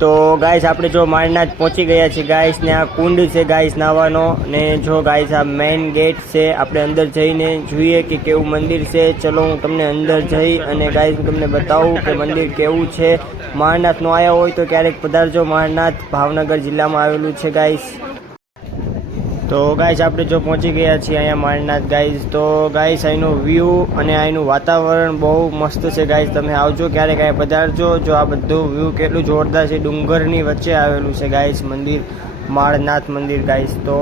તો ગાઈસ આપણે જો માળનાથ પહોંચી ગયા છીએ ગાઈસ ને આ કુંડ છે ગાઈસ નાવાનો ને જો ગાઈસ આ મેઇન ગેટ છે આપણે અંદર જઈને જોઈએ કે કેવું મંદિર છે ચલો હું તમને અંદર જઈ અને ગાઈસ હું તમને બતાવું કે મંદિર કેવું છે માળનાથ નો આવ્યા હોય તો ક્યારેક પધારજો માળનાથ ભાવનગર જિલ્લામાં આવેલું છે ગાઈસ તો ગાઈસ આપણે જો પહોંચી ગયા છીએ અહીંયા માળનાથ ગાઈસ તો ગાઈસ અહીંનો વ્યૂ અને અહીંનું વાતાવરણ બહુ મસ્ત છે ગાઈસ તમે આવજો ક્યારેક અહીંયા પધારજો જો આ બધું વ્યૂ કેટલું જોરદાર છે ડુંગરની વચ્ચે આવેલું છે ગાઈસ મંદિર માળનાથ મંદિર ગાઈસ તો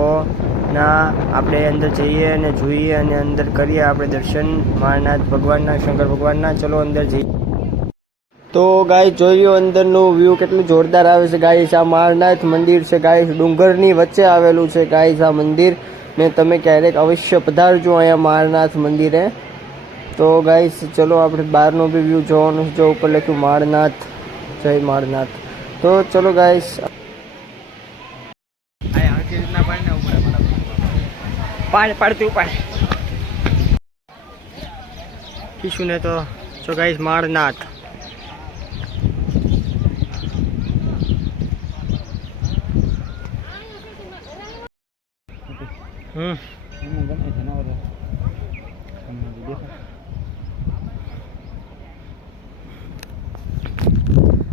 ના આપણે અંદર જઈએ અને જોઈએ અને અંદર કરીએ આપણે દર્શન માળનાથ ભગવાનના શંકર ભગવાનના ચલો અંદર જઈએ તો ગાઈસ જોઈ લો અંદરનું વ્યૂ કેટલું જોરદાર આવે છે ગાઈસ આ માળનાથ મંદિર છે ગાઈસ ડુંગરની વચ્ચે આવેલું છે ગાઈસ આ મંદિર ને તમે ક્યારેક અવશ્ય પધારજો અહીંયા માળનાથ મંદિરે તો ગાઈસ ચલો આપણે બહારનો બી વ્યૂ જોવાનું છે જો ઉપર લખ્યું માળનાથ જય માળનાથ તો ચલો ગાઈસ પાડતી ઉપાડ કિશુને તો જો ગાઈસ માળનાથ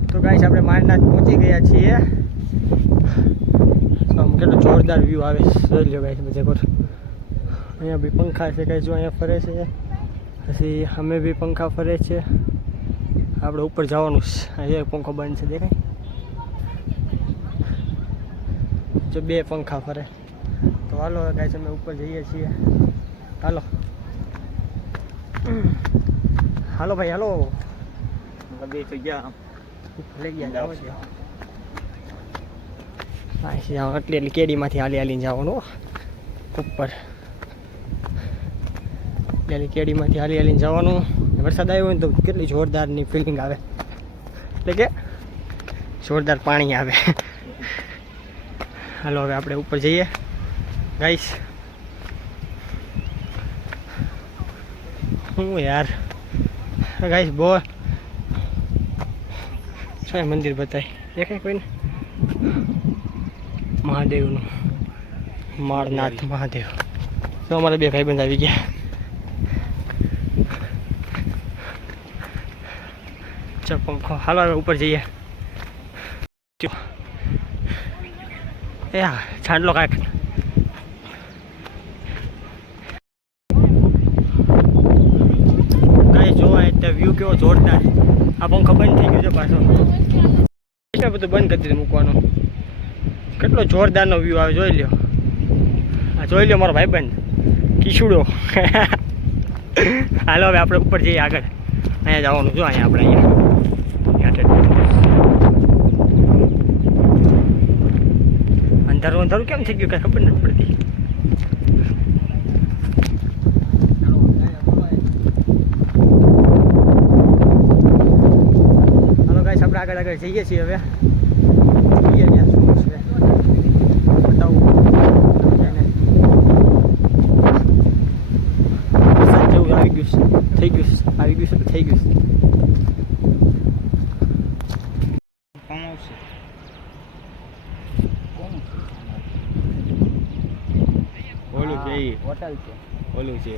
તો ગાઈસ આપણે માળનાથ પહોંચી ગયા છીએ કેટલો જોરદાર વ્યૂ આવે જોઈ લો ગાઈસ બધે પર અહીંયા બી પંખા છે ગાઈસ જો અહીંયા ફરે છે પછી અમે બી પંખા ફરે છે આપણે ઉપર જવાનું છે અહીંયા પંખો બંધ છે દેખાય જો બે પંખા ફરે તો હાલો ગાઈસ અમે ઉપર જઈએ છીએ હાલો હાલો ભાઈ હાલો બે થઈ ગયા લઈ ગયા જાવ છે હા એટલી કેડીમાંથી હાલીને જવાનું ઉપર એટલે કેડીમાંથી હાલીને જવાનું વરસાદ આવ્યો હોય ને તો કેટલી જોરદારની ફિલિંગ આવે એટલે કે જોરદાર પાણી આવે હાલો હવે આપણે ઉપર જઈએ ગાઈસ હું યાર ગાઈસ બહુ શું મંદિર બતાય દેખાય કોઈને મહાદેવનું માળનાથ મહાદેવ તો અમારા બે ભાઈબંધ આવી ગયા ચાલ પંખો હાલો હવે ઉપર જઈએ એ હા છાંડલો કાંઈક કાંઈ જોવા એટલે વ્યૂ કેવો જોરદાર આ પંખો બંધ થઈ ગયો છે પાછો એટલે બધું બંધ કરી દીધું મૂકવાનું કેટલો જોરદારનો વ્યૂ આવે જોઈ લ્યો આ જોઈ લ્યો મારો ભાઈબંધ કિશુડો હાલો હવે આપણે ઉપર જઈએ આગળ અહીંયા જવાનું જો અહીંયા આપણે અહીંયા અંધારું અંધારું કેમ થઈ ગયું કઈ ખબર નથી પડતી. હાલો ગાઈસ આપણે આગળ આગળ જઈએ છીએ હવે. જોઈએ ત્યાં શું છે બતાવું તમને. વરસાદ જેવું આવી ગયું છે, થઈ ગયું છે, આવી ગયું છે તો થઈ ગયું છે. ઓલું છે ઈ હોટલ છે, ઓલું છે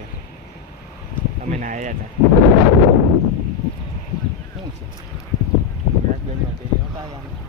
અમે ના આવ્યા હતા. શું છે રાજગંજમાં તેરી નહોતા આવ્યા.